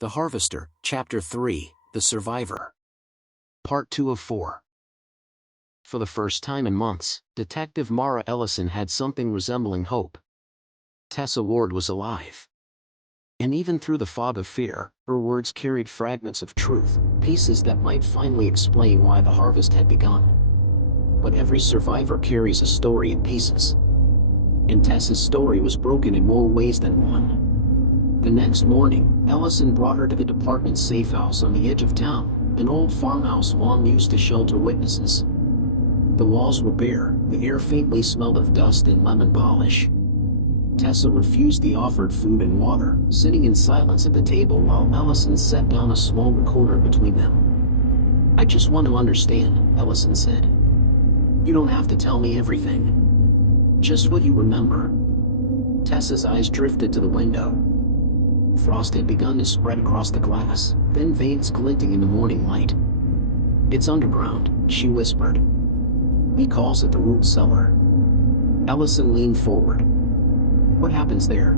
The Harvester, Chapter 3, The Survivor. Part 2 of 4. For the first time in months, Detective Mara Ellison had something resembling hope. Tessa Ward was alive. And even through the fog of fear, her words carried fragments of truth, pieces that might finally explain why the harvest had begun. But every survivor carries a story in pieces. And Tessa's story was broken in more ways than one. The next morning, Ellison brought her to the department's safe house on the edge of town, an old farmhouse long used to shelter witnesses. The walls were bare, the air faintly smelled of dust and lemon polish. Tessa refused the offered food and water, sitting in silence at the table while Ellison set down a small recorder between them. "I just want to understand," Ellison said. "You don't have to tell me everything. Just what you remember." Tessa's eyes drifted to the window. Frost had begun to spread across the glass, thin veins glinting in the morning light. "It's underground," she whispered. "He calls it the root cellar." Ellison leaned forward. "What happens there?"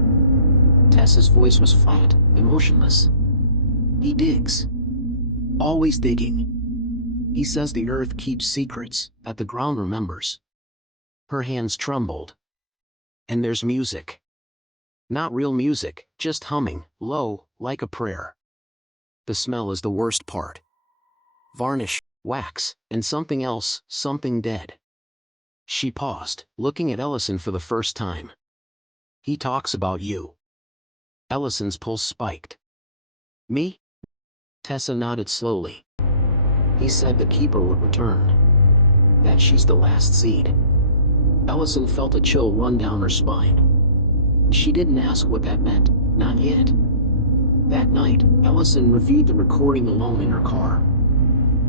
Tessa's voice was flat, emotionless. "He digs. Always digging. He says the earth keeps secrets that the ground remembers." Her hands trembled. "And there's music. Not real music, just humming, low, like a prayer. The smell is the worst part. Varnish, wax, and something else, something dead." She paused, looking at Ellison for the first time. "He talks about you." Ellison's pulse spiked. "Me?" Tessa nodded slowly. "He said the keeper would return. That she's the last seed." Ellison felt a chill run down her spine. She didn't ask what that meant, not yet. That night, Ellison reviewed the recording alone in her car.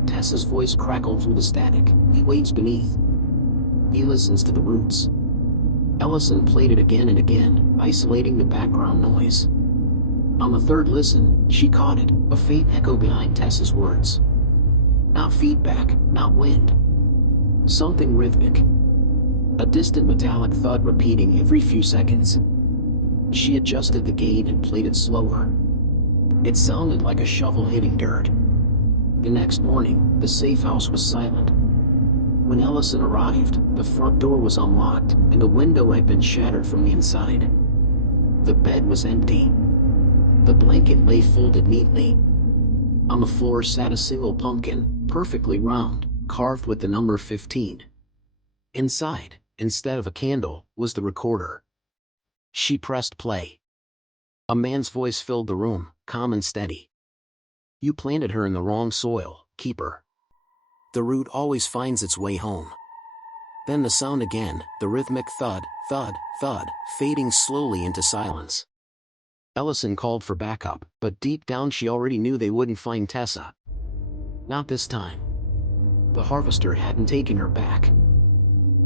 Tessa's voice crackled through the static. "He waits beneath. He listens to the roots." Ellison played it again and again, isolating the background noise. On the third listen, she caught it, a faint echo behind Tessa's words. Not feedback, not wind. Something rhythmic. A distant metallic thud repeating every few seconds. She adjusted the gain and played it slower. It sounded like a shovel hitting dirt. The next morning, the safe house was silent. When Ellison arrived, the front door was unlocked, and the window had been shattered from the inside. The bed was empty. The blanket lay folded neatly. On the floor sat a single pumpkin, perfectly round, carved with the number 15. Inside, instead of a candle, was the recorder. She pressed play. A man's voice filled the room, calm and steady. "You planted her in the wrong soil, keeper. The root always finds its way home." Then the sound again, the rhythmic thud, thud, thud, fading slowly into silence. Ellison called for backup, but deep down she already knew they wouldn't find Tessa. Not this time. The harvester hadn't taken her back.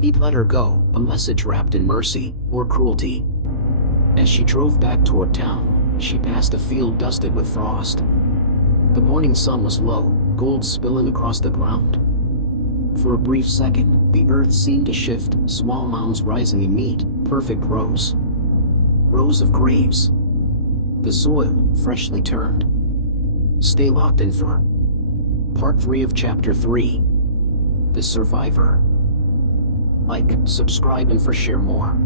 He'd let her go, a message wrapped in mercy, or cruelty. As she drove back toward town, she passed a field dusted with frost. The morning sun was low, gold spilling across the ground. For a brief second, the earth seemed to shift, small mounds rising in neat, perfect rows. Rows of graves. The soil, freshly turned. Stay locked in for Part 3 of Chapter 3. The Survivor. Like, subscribe, and share more.